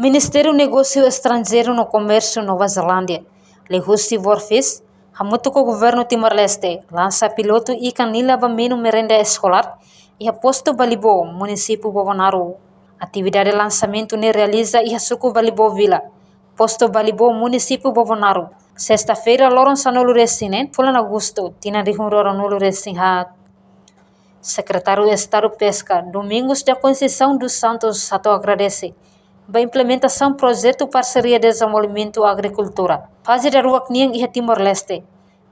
Ministério Negócio Estrangeiro no Comércio Nova Zelândia, Lehusi Vorfis, hamutu ko governo Timor-Leste, lança piloto ikan nila bameno merenda escolar e posto Balibo, município Bovonaro. Atividade de lançamento ne realiza e suco Balibo Vila, posto Balibo, município Bovonaro. Sexta-feira, loron sanolo resinen, fulan agosto, tina de nolo resinhat. Secretário de Estado Pesca, Domingos da Conceição dos Santos, Sato agradece a implementação do projeto Parceria de Desenvolvimento Agricultura. Fase da Rua Kniang e Timor-Leste.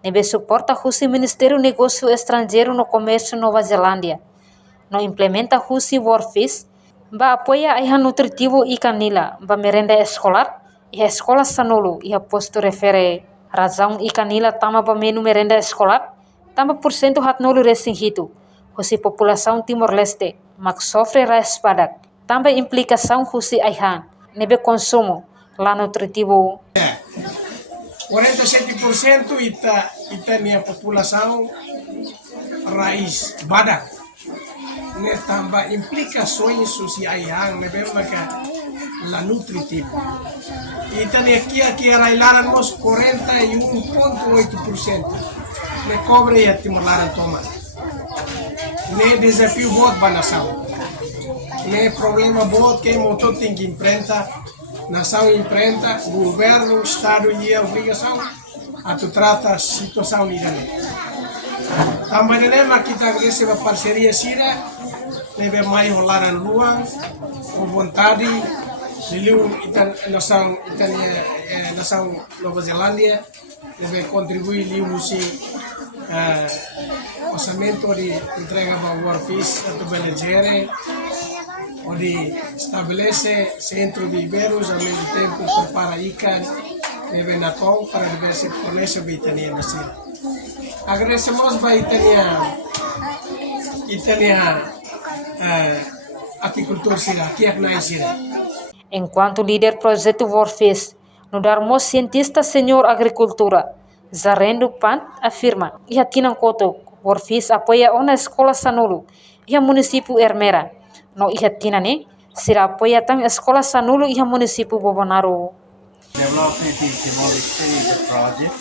Nebe suporta o Ministério Negócio Estrangeiro no Comércio Nova Zelândia. No implementa o Warfis, ba apoia a nutritivo e canila, ba merenda escolar, e a escola sanolo, e a posto refere razão e canila tama ba menu merenda escolar, tama por cento hatnolo resinhito. Husi população Timor-Leste, mak sofre raspadak. Também implicação husi aihan, nebe consumo, lá nutritivo. 47% ita minha população raiz badak. Ne tambah implikações sociais yang nebe maka la nutritivo. Ita ne kia railaran mos 41,8%. Ne cobre ya timolaran toma. Ne desafio buat banação. Ne problema buat que motor tem que imprenta, nação imprenta, governo, estado e a obrigação a tu trata a situação nidane. Também nema kita agradece a parceria sira, nebe mai rolaran luang, com vontade, liu itan nação Nova Zelândia, deve contribuir liu musi orçamento de entrega para o Warfis atau Belegere, onde estabelece centro de Iberos, ao mesmo tempo prepara ikan nebe natong para diversi fornecer Itania nasi. Agradecemos para Itania apicultor sira, kiak nai sira. Enquanto líder projeto Warfis, no Darmo cientista senhor agricultura, Zarendo Pant afirma, e Tinan Koto, Warfis apoia uma escola Sanulu, e a município Ermera. No Ihatina ne, sira apoia tang escola Sanulu e a município Bovonaro. Development in Timor-Leste is a project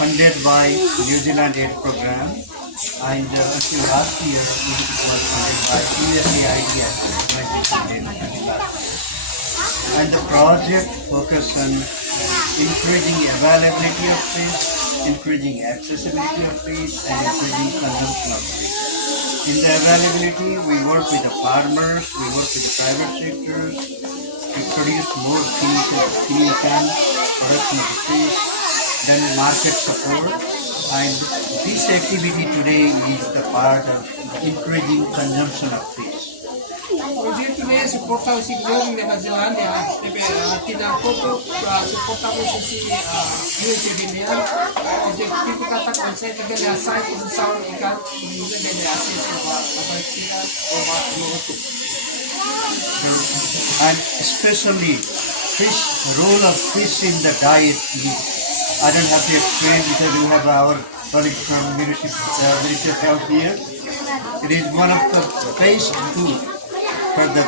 funded by New Zealand Aid Program, and until last year it was funded by USAID and the project focused on increasing availability of fish, increasing accessibility of fish, and increasing consumption of fish. In the availability, we work with the farmers, we work with the private sectors to produce more fish and production of fish, then market support. And this activity today is the part of increasing consumption of fish. Projeto ne suporta o governo da Zelândia, tidak foto suporta o USAID. Objetivo kata konsep dari asal produção ikan ini dari hasil and especially fish, role of fish in the diet. I don't have to explain because we have our colleague from Ministry of Health here. It is one of the best food for the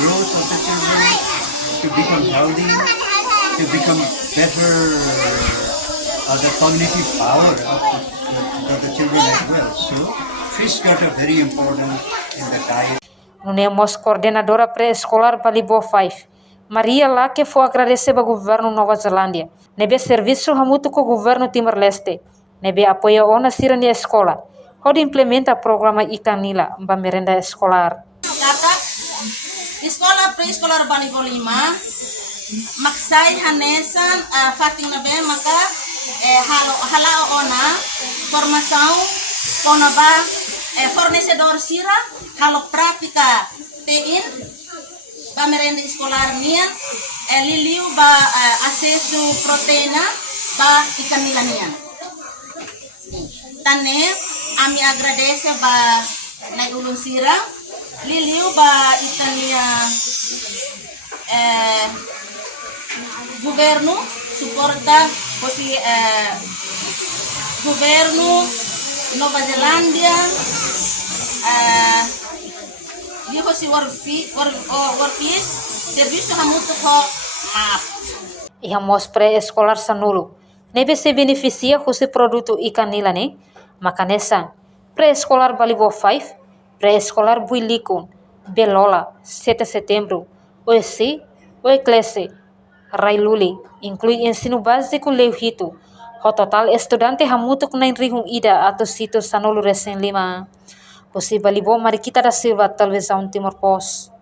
growth of the children, to become healthy, to become better, the cognitive power of the children as well. So fish got a very important in the diet. Nunemos coordenadora pré-escolar Balibo 5, Maria Lake foi agradecer ao governo Nova Zelândia. Nebe serviço hamutu com o governo Timor-Leste. Nebe apoia ona sira na escola. Onde implementa programa Ikanila, ba merenda escolar. Kata Escola Pré-Escolar Balibo 5, maksay hanesan fating na be maka halao ona formação kona ba fornecedor sira halo prática tein ba merenda escolar nian liliu ba acesso proteína ba ikanila nian. Tane ami agradece ba naulun sira liliu ba Itania governo suporta così governo Nova Zelândia Li ho si workis serviço hamutu ko maaf. Iha mos pré-escolar sanulu. Nebe se beneficia com esse produto ikan nila ne. Makanesa. Pré-escolar Balibo 5. Pré-escolar Builikun. Belola. 7 de setembro. OEC. Oeclese. Railuli. Inclui ensino básico Leuhito. O total estudante hamutuk nain rihung ida atau situ sanulu resen 5. Jose Balibo Mariquita da Silva, televisão Timor Post.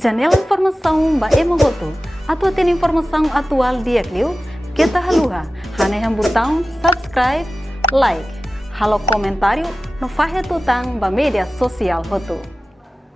Janela informação ba emogoto. Atau tem informação atual dia kliu. Kita haluha. Haneham botão subscribe, like. Halo comentário no fahe tutang ba media sosial hotu.